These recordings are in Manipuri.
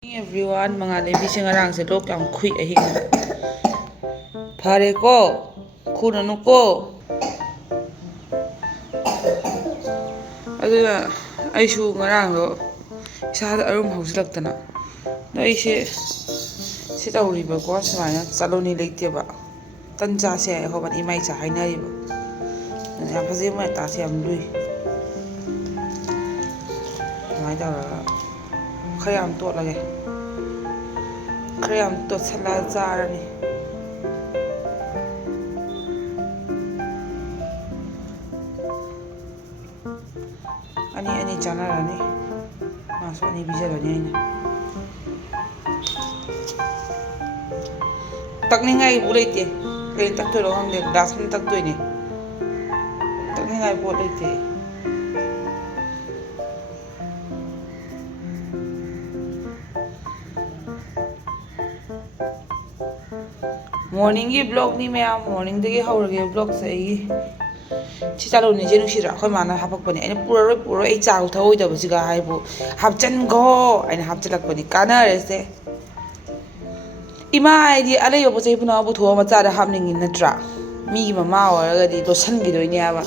Everyone, mga lebising ngarang sa lok yang kui ahing. Pare ko, kunano ko. Aduna aishu ngarang lo isada arum hausilaktana. Na aise si tawriba ko sumana saloni leiteba. Tanja se hoban imai cha hainariba. Ya phaje ma ta se am lui. Mai da khayam to lage. Khayam to sala zarani. Ani janarani. Maso ani bijarani aina. Takni ngai bu leite. Lein tak to lo hang de dasmin tak to ni. Takni ngai bu leite. Morning की ब्लॉग नहीं मैं आप morning दे हाउ रगे ब्लॉग से ही चिता लो निजे नुशिरा कोई माना हापक बने ऐने पूरा एक चाव था वो इधर बस का है वो हापचन गो ऐने हापचलक बने काना ऐसे इमा आइडी अले यो बसे पुना अब थोड़ा मचा रहा हम नहीं नट्रा मी ममा और अगर दी तो सन की दो इन्हें आवा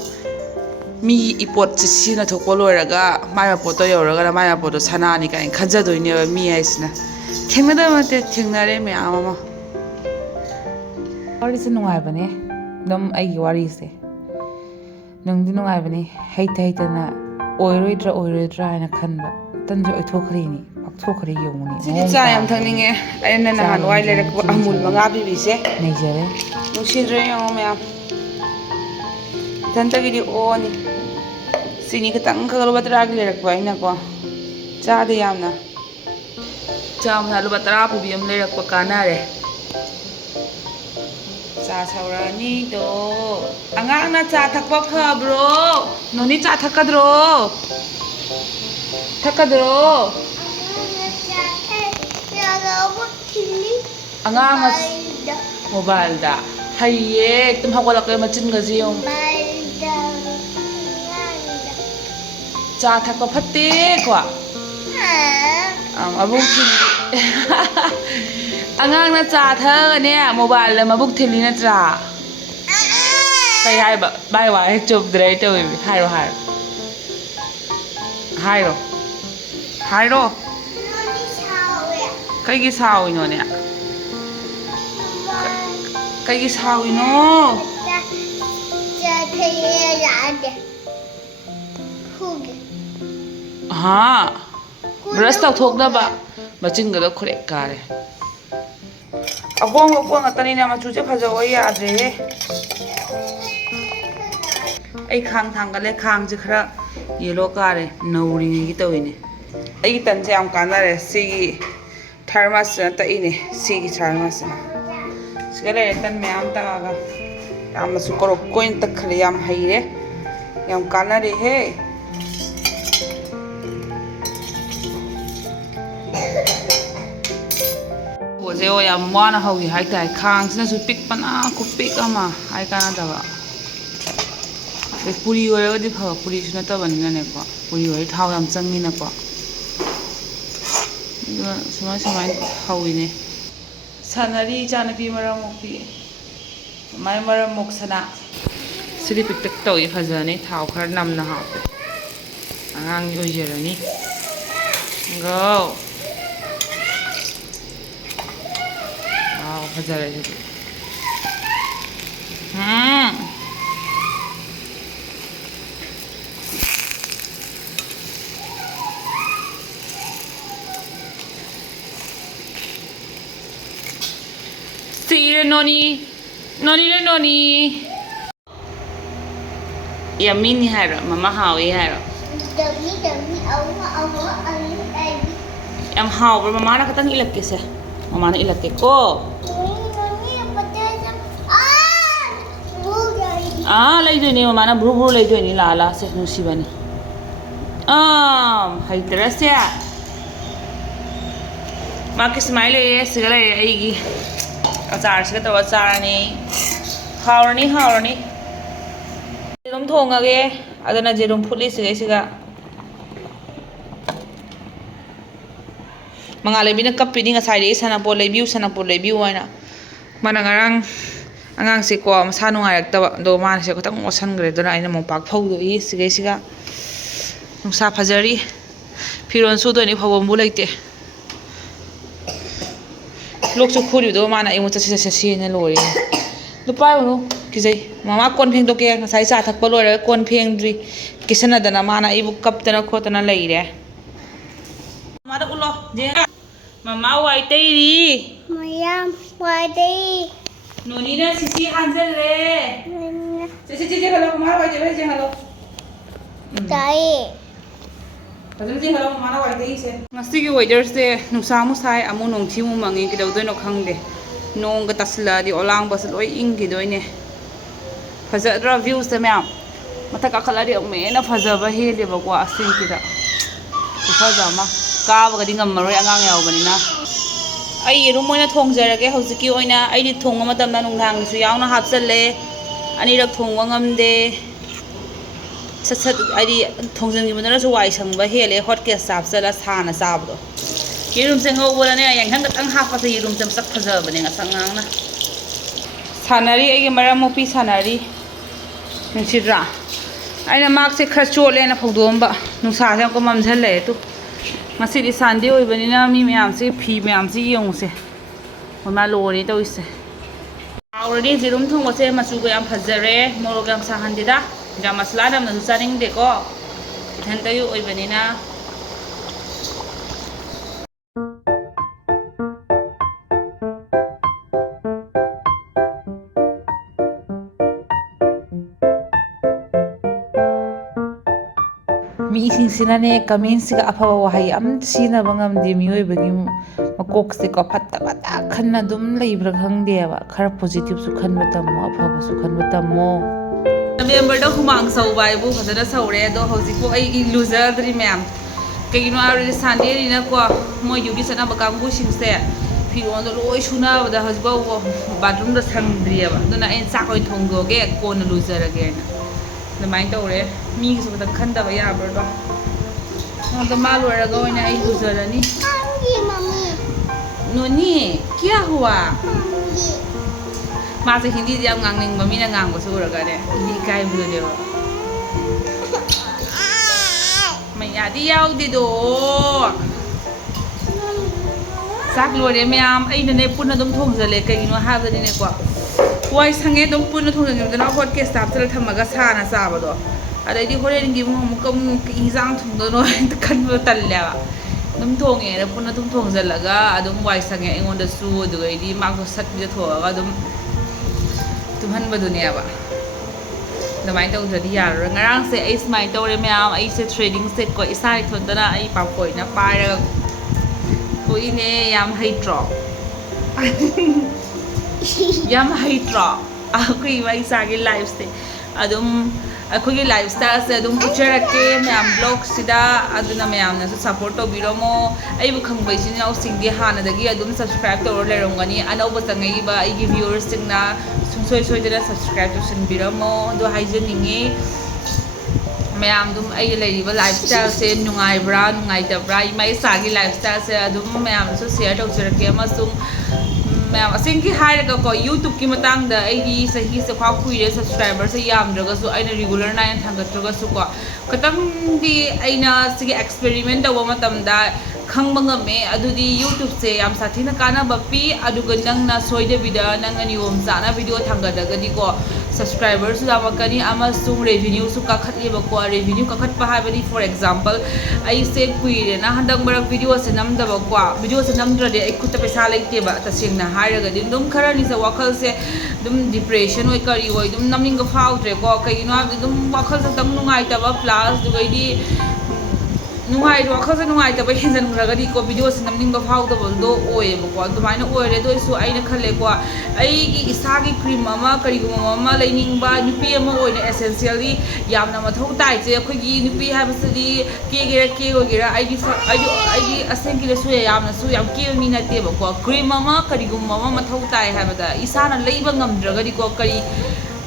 मी इपोट चिसी ना थोक बोलो रगा माया पोतो यो रगा ना माया पोतो सना निका इन खजा दो इन्हें मी ऐसे ना ठेंगना तो मत ठेंगना रे मैं आमा Wari se nungai bane dum ai wari se nung di nungai bane heita na oiroidra ana khanba tanjo oithokri ni pakthokri yonguni si cha yam thangninge aina na han wai le rak amul manga bi se nei jare nusidre yong me tanta gi di oni sini ka tang ka lo batra gi le rak ba ina ko cha de yamna lo batra pu bi am le rak pa kana re cha saurani do angang na cha thakpa phabro noni cha thakadro angang ma mobile da haye tum hawala ke machin ga jiong cha thakpa phatte kwa abung angang na cha tha ne mobile la mabuk thili na tra kai hai ba bai wa chup dre to hairo kai gi sao ino ne kai gi sao ino cha thei ya de hugi ha brush tau thok na ba machin ga da khore kare Abong atani na machu che phajo ya adre ai khang thang ga le khang je khara yellow kare nauring gi tawine ai tan je am kana re si thermos ta ine si gi thermos sigale tan me am ta ga am su korok coin ta khre yam haire yam kana re he Zeo ya mwana hawi hai tai khang sina su pik pana ku pik ama hai kana dawa le puri ore di pha puri suna ta bani na ne ko puri ore thau yam changni na ko sumai hawi ne sanari jana pi maram mukpi mai maram muk sana siri pik tak to i phajani thau khar nam na ha angang oi jerani go Hajare jadi. Sire noni. Ya mini hara, mama hawi hara. Dami awa Am hawa mama na katang ilak kisa. Mama na ilak ko. Lay doon ni mama na buru lay doon ni lala sa nusiban. Hay teras ya. Makis smile eh sigala eh igi. Achar siga tawa achar ni. Haurani. Jerum thonga ge. Adana jerum phuli siga. Mga lebi na kapini nga side sana po lebiu na. Mana ngarang angang si ko masano ngayagtaba do man siya ko tang osan gre do na ina mong pagphau do I siga nungsa phajari firon su do ni phawom bu leite lok chu khuri do mana imu chasi na lori lupa no kizai mama kon pheng do ke ngasai cha thak pa loi kon pheng dri kisana dana mana ibu kap tana khotana leire mama ulo je mama wai tei ri Mayam, wadi. Noni na sisi hanjalle. Sisi kalau mama wai tei je halo. Dai. Padahal je halo mama wai tei se. Ngasi ki weather se nusa mu sai amu nong thi mu mangi ki dau no khangde. Nong ka tasla di olang bas loi ing ki doi ne. Fazadra views se mya. Mata ka khala di me na fazaba he le ba kwa asin ki da. Fazama ka ba ga dingam maroi angang yaw bani na. Ai yerum moina thongjarage hojiki oina ai di thongma matamna nungthang su yauna hapchalle anirak thongwa ngamde sat ai di thongjan gi manara su wai sangba hele hot case sapchala sana sabdo yerum se ngobora ne yang hang tang hapa se yerum sem sak phaja bane nga sangang na sanari ai gi maram mopi sanari nchidra aina mak se khra chole na phogdomba nungsa se ko mamjhalle tu masih di Sunday oi bani na mi myam se phi myam se yong se ma lo ni to ise already jirum thong se masu go yam phajare morog yam sa han dida ja masla dam na saring de ko than tayu oi bani na mi sing sinane kamin siga afaba wahai am sina bangam de mi oi bagi makok se ko phatta bata khanna dum leibra khangde ba khara positive su khanba tammo afaba su khanba tammo November do humang sau bai bu khadara saure do hoji ko ai loser dri ma'am kaino ari Sunday ri na ko mo yugi sana ba kang bu sing se phi on do loi suna da hajba bathroom da sangdri ba do na en sa koi thong do ge ko na loser again the mind tore mi su ta khanda ba ya bar do no to mal wara go ina ai loser ani Mami, mami. noni kya hua Mami. ma se hindi jam ngang ning ba mi na ngang ba su ra ga ne ni kai bu de ba mai ya di yau de do sak lo de myam ai ne pun na dum thong jale kai no ha ba ni ne kwa wai sange dum pun na thong jale de na podcast start tra thamaga sa na sa ba do adai di hore ngi mu kam izang thong do no kan ba tal la dum thong e na pun na dum thong jala ga adum wai sange engon da su do ai di ma ko sat bi tho ga dum tumhan ba dunia ba damai tau jadi yar ngarang se ai smai tau re myam ai se trading set ko isai thon da ai pa koi na pa ra ko ine yam hai drop yam hai drop akoi mai sa gi live se adum akoi gi lifestyle se adum picture ke myam blog sida aduna myam na support to biromo ai bu khang bai sin yau sing gi hana da gi adum subscribe to le rong gani anau ba tangai ba ai gi viewers sing na soi da subscribe to sin biromo do haijeningi mayam dum ai lei ba lifestyle se nungai bra nungai da bra mai sa gi lifestyle se adum mayam so share to jera ke ma sung mayam asing ki haira ko YouTube ki matang da ai di sahi se kha khui re subscriber se yam draga su aina regular na yan thang ga su ko katam di aina sigi experiment da wa matam da khang mangame adudi YouTube se yam sathi na kana bapi aduga nang na soide vida nang ani om sana video thanga daga di ko subscribers su dama kani ama sung revenue su ka khat le ba ko revenue ka khat pa ha bani for example ai se kuire na handang barak video se nam da ba ko video se nam dra de ai kuta paisa laite ba ta sing na ha ga din dum khara ni se wakal se dum depression oi kari oi dum namning ga fau tre ko kai no dum wakal se dam nungai ta ba plus du gai di nungai ro khasa nungai ta ba hinjan raga di ko video se namning ba fau da bol do oi ba ko dumai na oi re do su ai na khale ko ai gi isa gi cream ama kari gu mama laining ba nupi ama oi na essentially yamna ma thau tai je khoi gi nupi ha ba se di ke ge ra ai gi asen ki le su yamna su yam ke mi na te ba ko cream ama kari gu mama ma thau tai ha ba da isa na leiba ngam draga di ko kari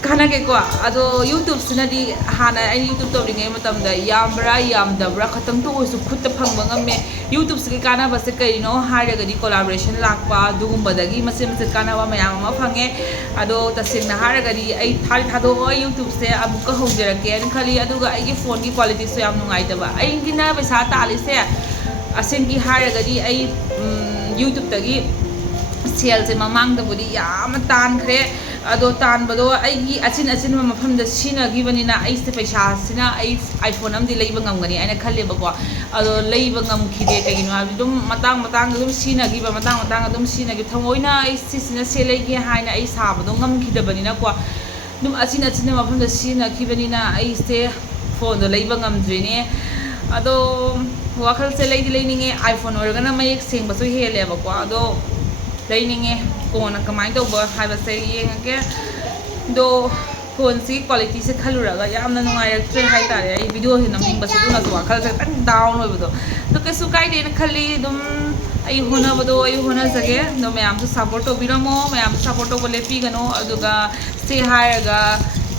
ꯀꯥꯟꯅꯒꯦꯀꯣ ꯑꯗꯣ ꯌꯨꯇ꯭ꯌꯨꯕꯁꯤꯅꯗꯤ ꯍꯥꯟꯅ ꯑꯩꯅ ꯌꯨꯇ꯭ꯌꯨꯕ ꯇꯧꯔꯤꯉꯩ ꯃꯇꯝꯗ ꯌꯥꯝꯕ꯭ꯔꯥ ꯌꯥꯝꯗꯕ꯭ꯔꯥ ꯈꯇꯪꯇ ꯑꯣꯏꯔꯁꯨ ꯈꯨꯠꯇ ꯐꯪꯕ ꯉꯝꯃꯦ ꯌꯨꯇ꯭ꯌꯨꯕꯁꯤꯒꯤ ꯀꯥꯟꯅꯕꯁꯦ ꯀꯔꯤꯅꯣ ꯍꯥꯏꯔꯒꯗꯤ ꯀꯣꯂꯥꯕꯣꯔꯦꯁꯟ ꯂꯥꯛꯄ ꯑꯗꯨꯒꯨꯝꯕꯗꯒꯤ ꯃꯆꯦꯠ ꯃꯆꯦꯠ ꯀꯥꯟꯅꯕ ꯃꯌꯥꯝ ꯑꯃ ꯐꯪꯉꯦ ꯑꯗꯣ ꯇꯁꯦꯡꯅ ꯍꯥꯏꯔꯒꯗꯤ ꯑꯩ ꯊꯥꯗꯣꯛꯑꯣ ꯌꯨꯇ꯭ꯌꯨꯕꯁꯦ ꯑꯃꯨꯛꯀ ꯍꯧꯖꯔꯛꯀꯦꯅ ꯈꯜꯂꯤ ꯑꯗꯨꯒ ꯑꯩꯒꯤ ꯐꯣꯟꯒꯤ ꯀ꯭ꯋꯥꯂꯤꯇꯤꯁꯨ ꯌꯥꯝ ꯅꯨꯡꯉꯥꯏꯇꯕ ꯑꯩꯒꯤꯅ ꯄꯩꯁꯥ ꯇꯥꯜꯂꯤꯁꯦ ꯑꯁꯦꯡꯒꯤ ꯍꯥꯏꯔꯒꯗꯤ ꯑꯩ ꯌꯨꯇ꯭ꯌꯨꯕꯇꯒꯤ ꯁꯦꯜꯁꯦ ꯃꯃꯥꯡꯗꯕꯨꯗꯤ ꯌꯥꯝꯅ ꯇꯥꯟꯈ꯭ꯔꯦ ꯑꯗꯣ ꯇꯥꯟꯕꯗꯣ ꯑꯩꯒꯤ ꯑꯆꯤꯟꯕ ꯃꯐꯝꯗ ꯁꯤꯖꯤꯟꯅꯈꯤꯕꯅꯤꯅ ꯑꯩꯁꯦ ꯄꯩꯁꯥꯁꯤꯅ ꯑꯩ ꯑꯥꯏꯐꯣꯟ ꯑꯃꯗꯤ ꯂꯩꯕ ꯉꯝꯒꯅꯤ ꯑꯩꯅ ꯈꯜꯂꯦꯕꯀꯣ ꯑꯗꯣ ꯂꯩꯕ ꯉꯝꯈꯤꯗꯦ ꯀꯩꯒꯤꯅꯣ ꯍꯥꯏꯕꯗꯤ ꯑꯗꯨꯝ ꯃꯇꯥꯡꯗ ꯑꯗꯨꯝ ꯁꯤꯖꯤꯟꯅꯈꯤꯕ ꯃꯇꯥꯡꯗ ꯑꯗꯨꯝ ꯁꯤꯖꯤꯟꯅꯈꯤꯕ ꯊꯑꯣꯏꯅ ꯑꯩ ꯁꯤꯁꯤꯅ ꯁꯦꯜ ꯂꯩꯒꯦ ꯍꯥꯏꯅ ꯑꯩ ꯁꯥꯕꯗꯣ ꯉꯝꯈꯤꯗꯕꯅꯤꯅꯀꯣ ꯑꯗꯨꯝ ꯑꯆꯤꯟꯕ ꯃꯐꯝꯗ ꯁꯤꯖꯤꯟꯅꯈꯤꯕꯅꯤ나 ꯑꯩꯁꯦ ꯐꯣꯟꯗꯣ ꯂꯩꯕ ꯉꯝꯗ꯭ꯔꯤꯅꯦ ꯑꯗꯣ ꯋꯥꯈꯜꯁꯦ ꯂꯩꯅꯤꯡꯉꯦ ꯑꯥꯏꯐꯣꯟ ꯑꯣꯏꯔꯒꯅ ꯃꯌꯦꯛ ꯁꯦꯡꯕꯁꯨ ꯍꯦꯜꯂꯦꯕꯀꯣ ꯑꯗꯣ ꯂꯩꯅꯤꯡꯉꯦ ꯀꯣꯟꯅ ꯀꯃꯥꯏꯅ ꯇꯧꯕ ꯍꯥꯏꯕꯁꯦ ꯌꯦꯡꯉꯒꯦ ꯑꯗꯣ ꯐꯣꯟꯁꯤ ꯀ꯭ꯋꯥꯂꯤꯇꯤꯁꯦ ꯈꯜꯂꯨꯔꯒ ꯌꯥꯝꯅ ꯅꯨꯡꯉꯥꯏꯔꯛꯇ꯭ꯔꯦ ꯍꯥꯏꯇꯥꯔꯦ ꯑꯩ ꯚꯤꯗꯤꯑꯣꯁꯦ ꯅꯝꯅꯤꯡꯕꯁꯦ ꯑꯗꯨꯅꯁꯨ ꯋꯥꯈꯜꯁꯦ ꯈꯤꯇꯪ ꯗꯥꯎꯟ ꯑꯣꯏꯕꯗꯣ ꯑꯗꯣ ꯀꯩꯁꯨ ꯀꯥꯏꯗꯦꯅ ꯈꯜꯂꯤ ꯑꯗꯨꯝ ꯑꯩ ꯍꯣꯠꯅꯖꯒꯦ ꯑꯗꯣ ꯃꯌꯥꯝꯁꯨ ꯁꯞꯄꯣꯔꯠ ꯇꯧꯕꯤꯔꯝꯃꯣ ꯃꯌꯥꯝꯁꯨ ꯁꯞꯄꯣꯔꯠ ꯇꯧꯕ ꯂꯦꯞꯄꯤꯒꯅꯣ ꯑꯗꯨꯒ ꯁꯤ ꯍꯥꯏꯔꯒ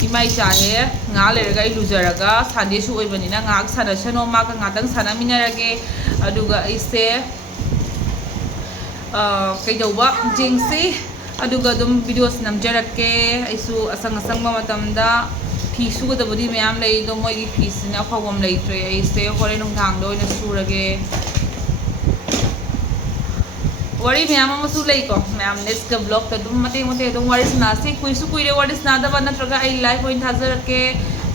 ꯏꯃꯥ ꯏꯆꯥꯁꯦ ꯉꯥꯏꯍꯥꯛ ꯂꯩꯔꯒ ꯑꯩ ꯂꯨꯖꯔꯒ ꯁꯟꯗꯦꯁꯨ ꯑꯣꯏꯕꯅꯤꯅꯉꯥꯏꯍꯥꯛ ꯁꯥꯟꯅꯁꯅꯣ ꯃꯥꯒ ꯉꯥꯛꯇꯪ ꯁꯥꯟꯅꯃꯤꯟꯅꯔꯒꯦ ꯑꯗꯨꯒ ꯑꯩꯁꯦ ꯀꯩꯗꯧꯕ ꯌꯦꯡꯁꯤ ꯑꯗꯨꯒ ꯑꯗꯨꯝ ꯚꯤꯗꯤꯑꯣꯁꯤ ꯅꯝꯖꯔꯛꯀꯦ ꯑꯩꯁꯨ ꯑꯁꯪꯕ ꯃꯇꯝꯗ ꯐꯤ ꯁꯨꯒꯗꯕꯗꯤ ꯃꯌꯥꯝ ꯂꯩ ꯑꯗꯣ ꯃꯣꯏꯒꯤ ꯐꯤꯁꯤꯅ ꯐꯧꯐꯝ ꯂꯩꯇ꯭ꯔꯦ ꯑꯩꯁꯦ ꯍꯣꯔꯦꯟ ꯅꯨꯡꯗꯥꯡꯗ ꯑꯣꯏꯅ ꯁꯨꯔꯒꯦ ꯋꯥꯔꯤ ꯃꯌꯥꯝ ꯑꯃꯁꯨ ꯂꯩꯀꯣ ꯃꯌꯥꯝ ꯅꯦꯛꯁꯀ ꯕ꯭ꯂꯣꯛꯇ ꯑꯗꯨꯝ ꯃꯇꯦꯛ ꯑꯗꯨꯝ ꯋꯥꯔꯤ ꯁꯥꯟꯅꯁꯤ ꯀꯨꯏꯔꯦ ꯋꯥꯔꯤ ꯁꯥꯟꯅꯗꯕ ꯅꯠꯇ꯭ꯔꯒ ꯑꯩ ꯂꯥꯏꯐ ꯑꯣꯏꯅ ꯊꯥꯖꯔꯛꯀꯦ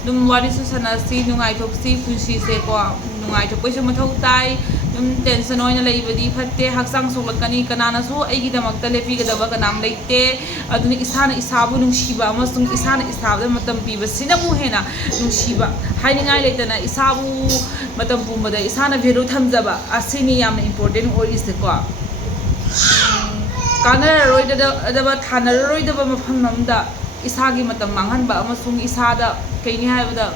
ꯑꯗꯨꯝ ꯋꯥꯔꯤꯁꯨ ꯁꯥꯟꯅꯁꯤ ꯅꯨꯡꯉꯥꯏꯊꯣꯛꯁꯤ ꯄꯨꯟꯁꯤꯁꯦꯀꯣ ꯅꯨꯡꯉꯥꯏꯊꯣꯛꯄꯩꯁꯨ ꯃꯊꯧ ꯇꯥꯏ ꯑꯗꯨꯝ ꯇꯦꯟꯁꯟ ꯑꯣꯏꯅ ꯂꯩꯕꯗꯤ ꯐꯠꯇꯦ ꯍꯛꯆꯥꯡ ꯁꯣꯛꯂꯛꯀꯅꯤ ꯀꯅꯥꯅꯁꯨ ꯑꯩꯒꯤꯗꯃꯛꯇ ꯂꯦꯞꯄꯤꯒꯗꯕ ꯀꯅꯥꯝ ꯂꯩꯇꯦ ꯑꯗꯨꯅ ꯏꯁꯥꯅ ꯏꯁꯥꯕꯨ ꯅꯨꯡꯁꯤꯕ ꯑꯃꯁꯨꯡ ꯏꯁꯥꯅ ꯏꯁꯥꯕꯗ ꯃꯇꯝ ꯄꯤꯕꯁꯤꯅꯕꯨ ꯍꯦꯟꯅ ꯅꯨꯡꯁꯤꯕ ꯍꯥꯏꯅꯤꯡꯉꯥꯏ ꯂꯩꯇꯅ ꯏꯁꯥꯕꯨ ꯃꯇꯝ ꯄꯨꯝꯕꯗ ꯏꯁꯥꯅ ꯚꯦꯂꯨ ꯊꯝꯖꯕ ꯑꯁꯤꯅꯤ ꯌꯥꯝꯅ ꯏꯝꯄꯣꯔꯇꯦꯟ ꯑꯣꯏꯔꯤꯁꯦꯀꯣ ꯀꯥꯟꯅꯔꯔꯣꯏꯗꯕ ꯊꯥꯅꯔꯔꯣꯏꯗꯕ ꯃꯐꯝ ꯑꯃꯗ ꯏꯁꯥꯒꯤ ꯃꯇꯝ ꯃꯥꯡꯍꯟꯕ ꯑꯃꯁꯨꯡ ꯏꯁꯥꯗ ꯀꯩꯅꯤ ꯍꯥꯏꯕꯗ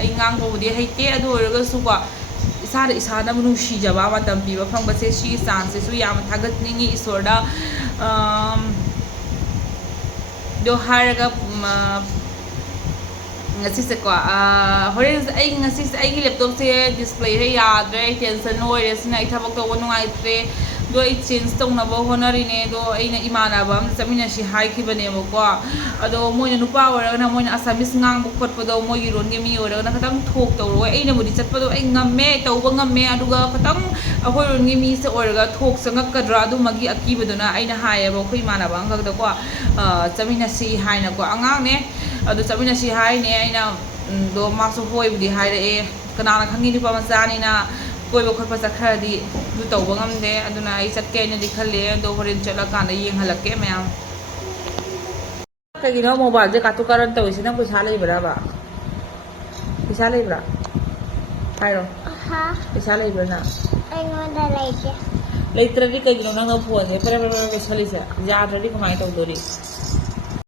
ꯑꯩ ꯉꯥꯡꯕꯕꯨꯗꯤ ꯍꯩꯇꯦ ꯑꯗꯨ ꯑꯣꯏꯔꯒꯁꯨꯀꯣ ꯏꯁꯥꯅꯕꯨ ꯅꯨꯡꯁꯤꯖꯕ ꯃꯇꯝ ꯄꯤꯕ ꯐꯪꯕꯁꯦ ꯁꯤꯒꯤ ꯆꯥꯟꯁꯁꯤꯁꯨ ꯌꯥꯝꯅ ꯊꯥꯒꯠꯅꯤꯡꯉꯤ ꯏꯁꯣꯔꯗ ꯑꯗꯣ ꯍꯥꯏꯔꯒ ngasisekwa horen ai ngasi ai gi laptop se display re yadre ai tension oire sina ai thabak to nungai tre do ai change to na bo honori ne do ai na imana ba am chamina si hai ki bane mo ko ado moi na nupa ora na moi na asamis ngang bu khot pa do moi ron ge mi ora na khatang thok to ro ai na budi chat pa do ai ngamme to ba ngamme aduga khatang ahoi ron ge mi se ora ga thok sangak kadra adu magi aki baduna ai na hai ba khoi mana ba ngak da ko chamina si hai na ko angang ne adu chamina si hai ne ai na do ma so hoi budi hai re kana na khangi ni pa ma chani na koi ba khot pa chakhradi du to ba ngamde aduna ai chakke ne dikhalle do horin chala kana yeng halakke mayam kagino mobile je katu karan to isina pisa leibra ba pisa leibra hairo pisa leibra na ai ngonda leite leitradi kagino na phone je pere pere salise ya tradi kamai to dori